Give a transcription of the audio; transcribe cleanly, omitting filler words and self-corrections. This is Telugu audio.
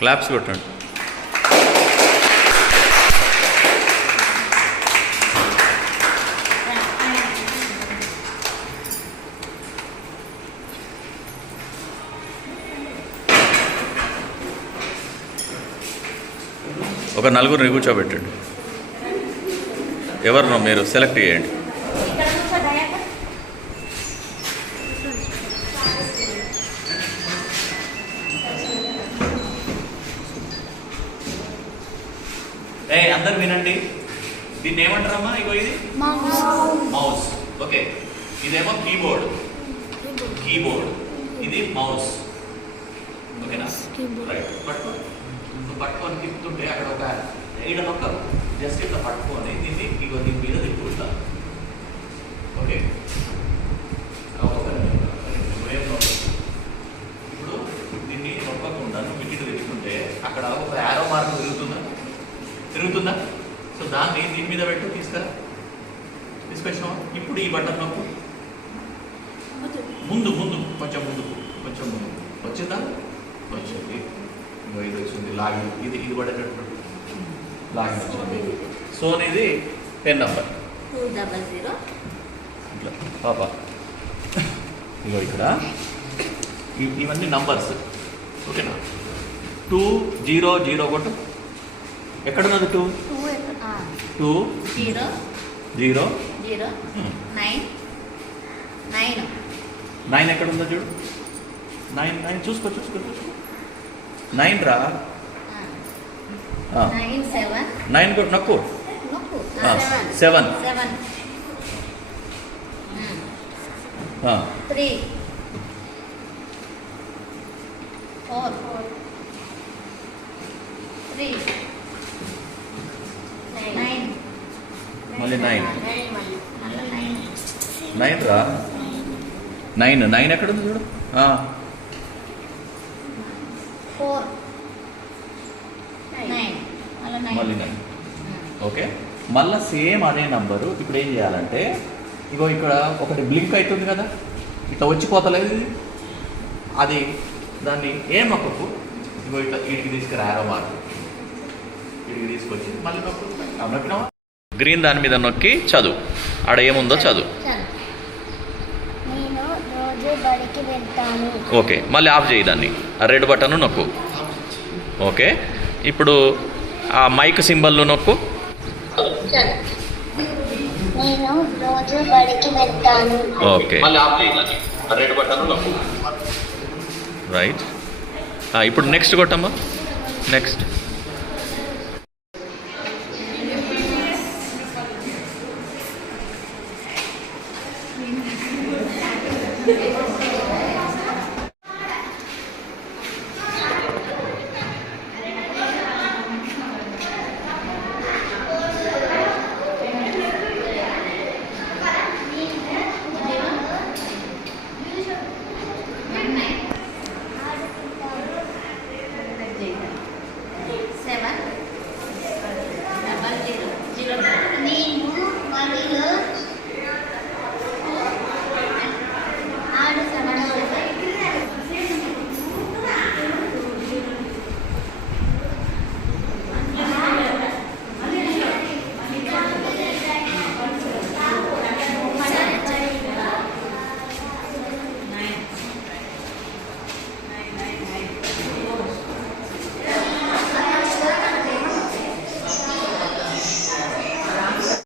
క్లాప్స్ కొట్టండి. ఒక నలుగురిని కూర్చోబెట్టండి. ఎవరినో మీరు సెలెక్ట్ చేయండి. అందరు వినండి. దీన్ని ఏమంటారమ్మా? ఇగో ఇది మౌస్. ఓకే, ఇదేమో కీబోర్డ్. ఇది మౌస్. ఓకేనా? రైట్. పట్టుకొని తిప్పుతుంటే అక్కడ ఒక ఈడ నొక్కరు, జస్ట్ ఇట్లా పట్టుకొని దీన్ని ఇగో దీని మీద తిప్పుకుంటా. ఓకే, ఇప్పుడు దీన్ని నొక్కకుండా నువ్వు ఇటు తిప్పుతుంటే అక్కడ ఒక యారో మార్క్ తిరుగుతుందా? సో దాన్ని దీని మీద పెట్టు, తీసుకొచ్చినావా? ఇప్పుడు ఈ బటన్ నొక్కు. ముందు కొంచెం ముందు వచ్చిందా? వచ్చింది. ఇది వచ్చింది. లాగిన్ ఇది పడేటట్టు లాగిన్ వచ్చింది. సో ఇది 10 నంబర్ 200 ఇట్లా పాపా. ఇగో ఇక్కడ ఇవన్నీ నంబర్స్. ఓకేనా? 200 కొట్టు. ఎక్కడున్నది? 2 0 0 9 9 ఎక్కడుందో చూడు. 9 చూసుకో 9 రా. 9 కొట్టు, నొక్కు. 7 3 4 3 9 మళ్ళీ 9 రా. 9 ఎక్కడుంది చూడు. 4 9 మళ్ళీ 9. ఓకే, మళ్ళీ సేమ్ అదే నంబరు. ఇప్పుడు ఏం చేయాలంటే ఇగో ఇక్కడ ఒకటి బ్లింక్ అవుతుంది కదా, ఇట్లా వచ్చిపోతలేదు ఇది. అది దాన్ని ఏం నొక్కకు. ఇగో ఇట్లా వీటికి తీసుకురా, యారో మార్క్ వీటికి తీసుకొచ్చి మళ్ళీ నొక్కినావా? గ్రీన్ దాని మీద నొక్కి చదువు. ఆడ ఏముందో చదువు. ఓకే, మళ్ళీ ఆఫ్ చేయి దాన్ని. ఆ రెడ్ బటన్ నొక్కు. ఓకే, ఇప్పుడు ఆ మైక్ సింబల్ను నొక్కు. ఓకే, మళ్ళీ ఆఫ్ చేయి దాన్ని. ఆ రెడ్ బటన్ నొక్కు. రైట్. ఇప్పుడు నెక్స్ట్ కొట్టమ్మా. నెక్స్ట్